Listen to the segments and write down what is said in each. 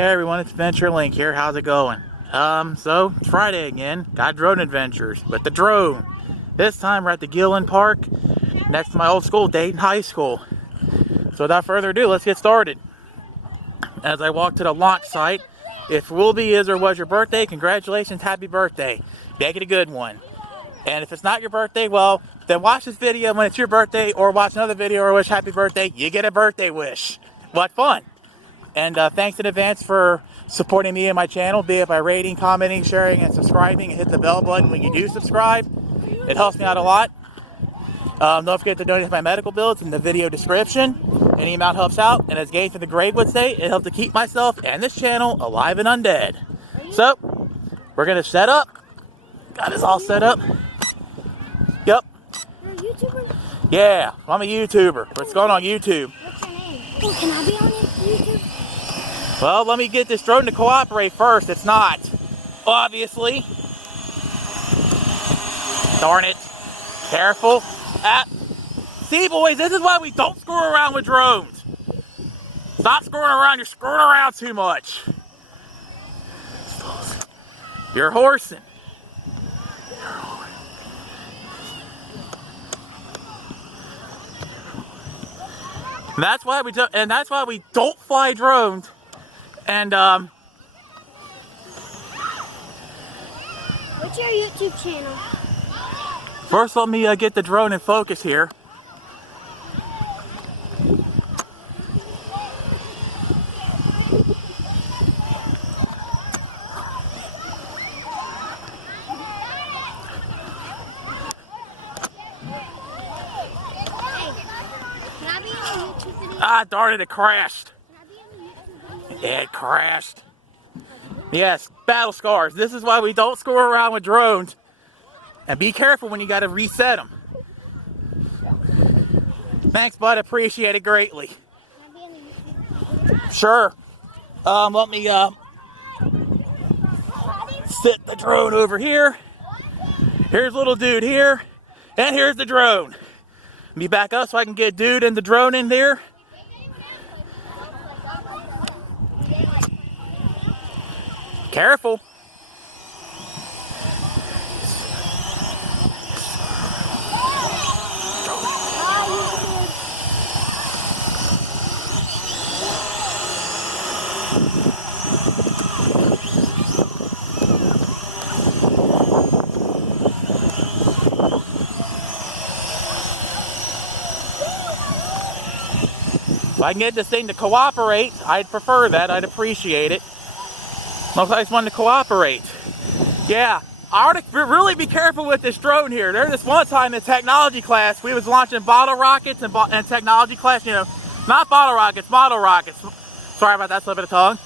Hey everyone, it's Adventure Link here. How's it going? So it's Friday again. Got drone adventures with the drone. This time we're at the Gil Lynn Park next to my old school, Dayton High School. So without further ado, let's get started. As I walk to the launch site, if will be, is, or was your birthday, congratulations, happy birthday. Make it a good one. And if it's not your birthday, well, then watch this video when it's your birthday, or watch another video or wish happy birthday. You get a birthday wish. What fun! And thanks in advance for supporting me and my channel, be it by rating, commenting, sharing, and subscribing, and hit the bell button when you do subscribe. It helps me out a lot. Don't forget to donate to my medical bills in the video description. Any amount helps out, and as Gabe from the grave would say, it helps to keep myself and this channel alive and undead. So, we're going to set up. Got us all set up. Yep. You're a YouTuber? Yeah, I'm a YouTuber. What's going on YouTube? What's your name? Oh, can I be on YouTube? Well, let me get this drone to cooperate first. It's not. Obviously. Darn it. Careful. Ah. See, boys, this is why we don't screw around with drones. Stop screwing around. You're screwing around too much. You're horsing. And that's why we don't fly drones. And What's your YouTube channel? First, let me get the drone in focus here. Ah, darn it, it crashed. Yeah, it crashed. Yes, battle scars. This is why we don't screw around with drones. And be careful when you got to reset them. Thanks, bud. Appreciate it greatly. Sure. Let me sit the drone over here. Here's little dude here. And here's the drone. Let me back up so I can get dude and the drone in there. Careful. If I can get this thing to cooperate, I'd prefer that. I'd appreciate it. Most I just wanted to cooperate. Yeah, I ought to really be careful with this drone here. There's this one time in technology class, we was launching bottle rockets and technology class, you know, not bottle rockets, model rockets. Sorry about that slip of the tongue.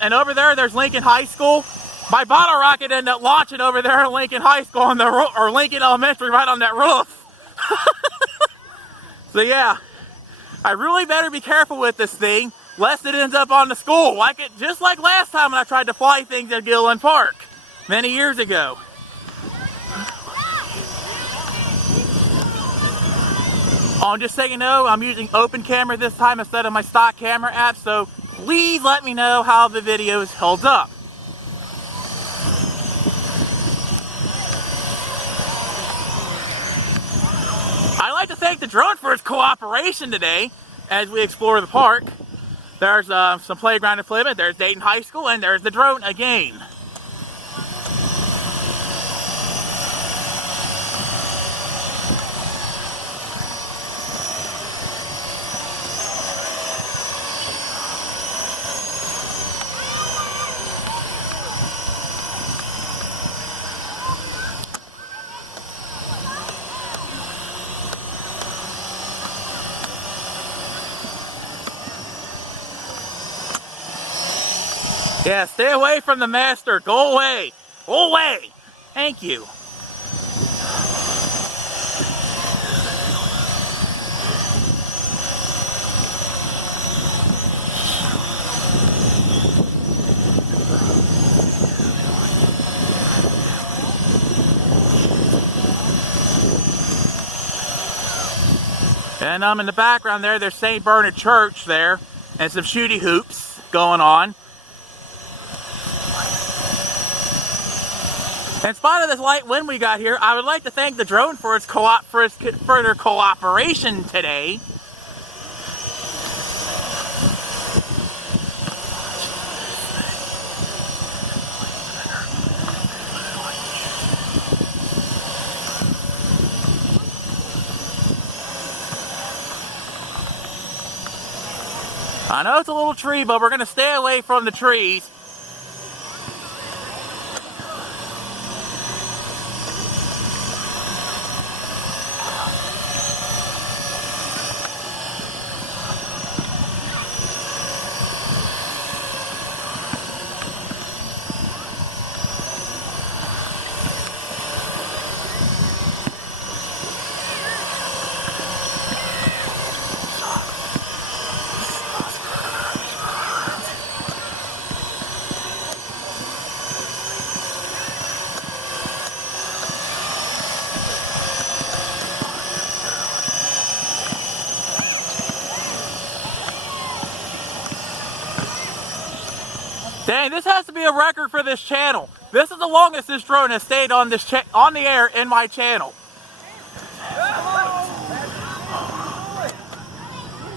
And over there's Lincoln High School. My bottle rocket ended up launching over there in Lincoln High School on the or Lincoln Elementary right on that roof. So yeah, I really better be careful with this thing, lest it ends up on the school, just like last time when I tried to fly things at Gil Lynn Park, many years ago. Oh, just so you know, I'm using open camera this time instead of my stock camera app, so please let me know how the videos holds up. I'd like to thank the drone for its cooperation today as we explore the park. There's some playground equipment, there's Dayton High School, and there's the drone again. Yeah, stay away from the master. Go away. Go away. Thank you. And in the background there's St. Bernard Church there, and some shooty hoops going on. In spite of this light wind we got here, I would like to thank the drone for its further cooperation today. I know it's a little tree, but we're going to stay away from the trees. Dang, this has to be a record for this channel. This is the longest this drone has stayed on this on the air in my channel.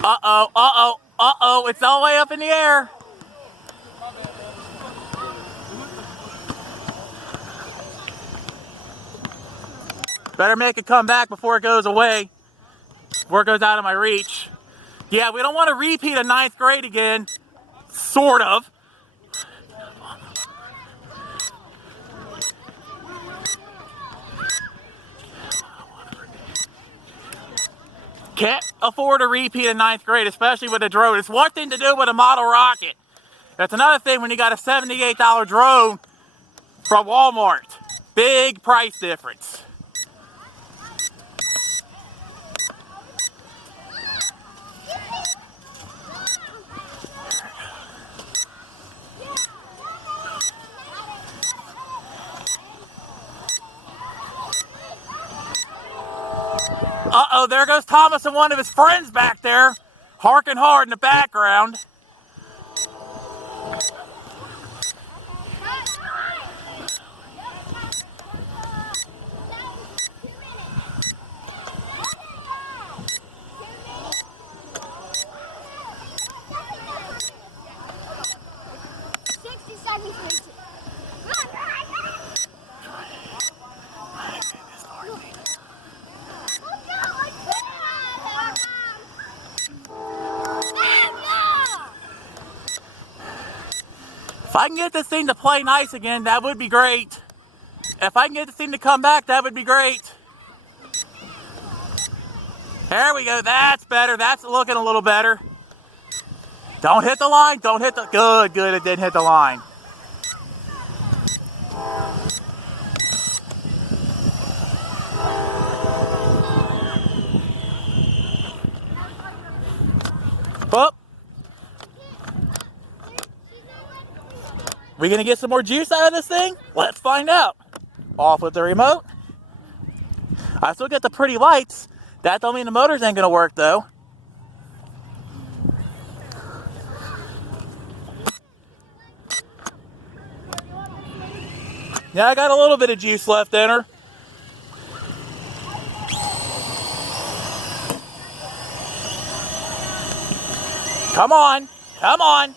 Uh-oh, it's all the way up in the air. Better make it come back before it goes away, before it goes out of my reach. Yeah, we don't want to repeat a 9th grade again, sort of. Can't afford a repeat in 9th grade, especially with a drone. It's one thing to do with a model rocket. That's another thing when you got a $78 drone from Walmart. Big price difference. Uh-oh, there goes Thomas and one of his friends back there, harking hard in the background. If I can get this thing to play nice again, that would be great. If I can get this thing to come back, that would be great. There we go. That's better. That's looking a little better. Don't hit the line. Don't hit the... Good, good. It didn't hit the line. Whoop. We gonna get some more juice out of this thing? Let's find out. Off with the remote. I still get the pretty lights. That don't mean the motors ain't gonna work though. Yeah, I got a little bit of juice left in her. Come on, come on.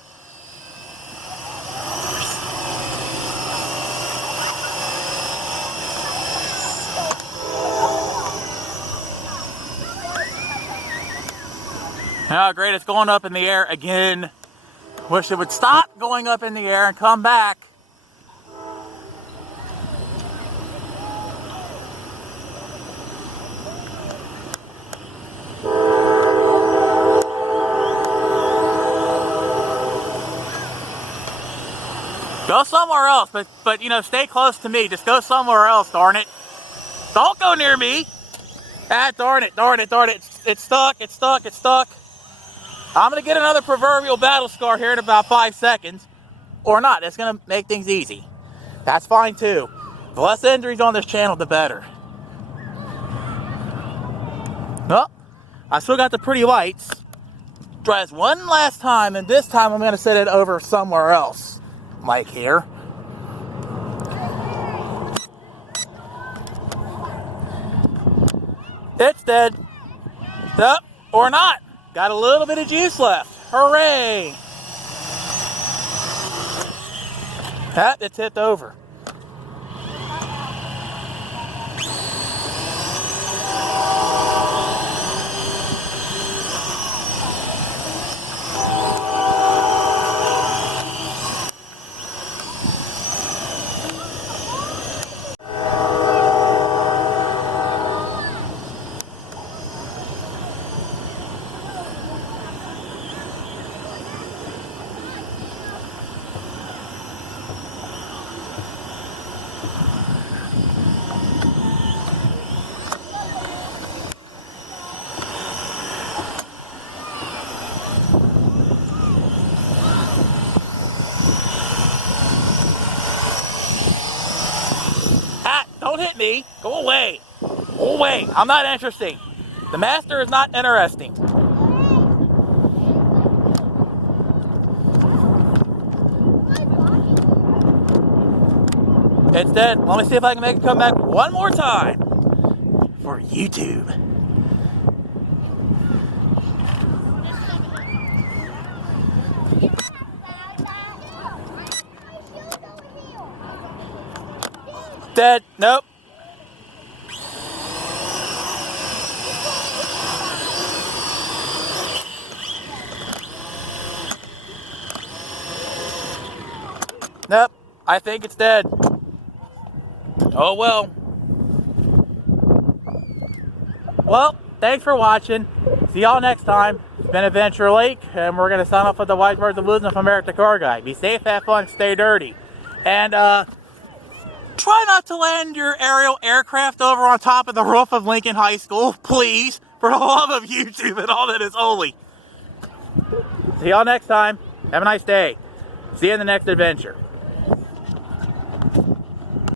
Oh, great, it's going up in the air again. Wish it would stop going up in the air and come back. Go somewhere else, but you know, stay close to me. Just go somewhere else, darn it. Don't go near me. Ah, darn it, darn it, darn it. It's stuck, it's stuck, it's stuck. I'm going to get another proverbial battle scar here in about 5 seconds. Or not. It's going to make things easy. That's fine too. The less injuries on this channel, the better. Well, I still got the pretty lights. Try this one last time, and this time I'm going to set it over somewhere else. Like here. It's dead. Up or not. Got a little bit of juice left. Hooray! It tipped over. Don't hit me. Go away. Go away. I'm not interesting. The master is not interesting. It's dead. Let me see if I can make it come back one more time for YouTube. Dead. Nope. Nope. I think it's dead. Oh well. Well, thanks for watching. See y'all next time. It's been Adventure Lake, and we're going to sign off with the wise words of wisdom from Eric the Car Guy. Be safe, have fun, stay dirty. And, try not to land your aerial aircraft over on top of the roof of Lincoln High School, please, for the love of YouTube and all that is holy. See y'all next time. Have a nice day. See you in the next adventure.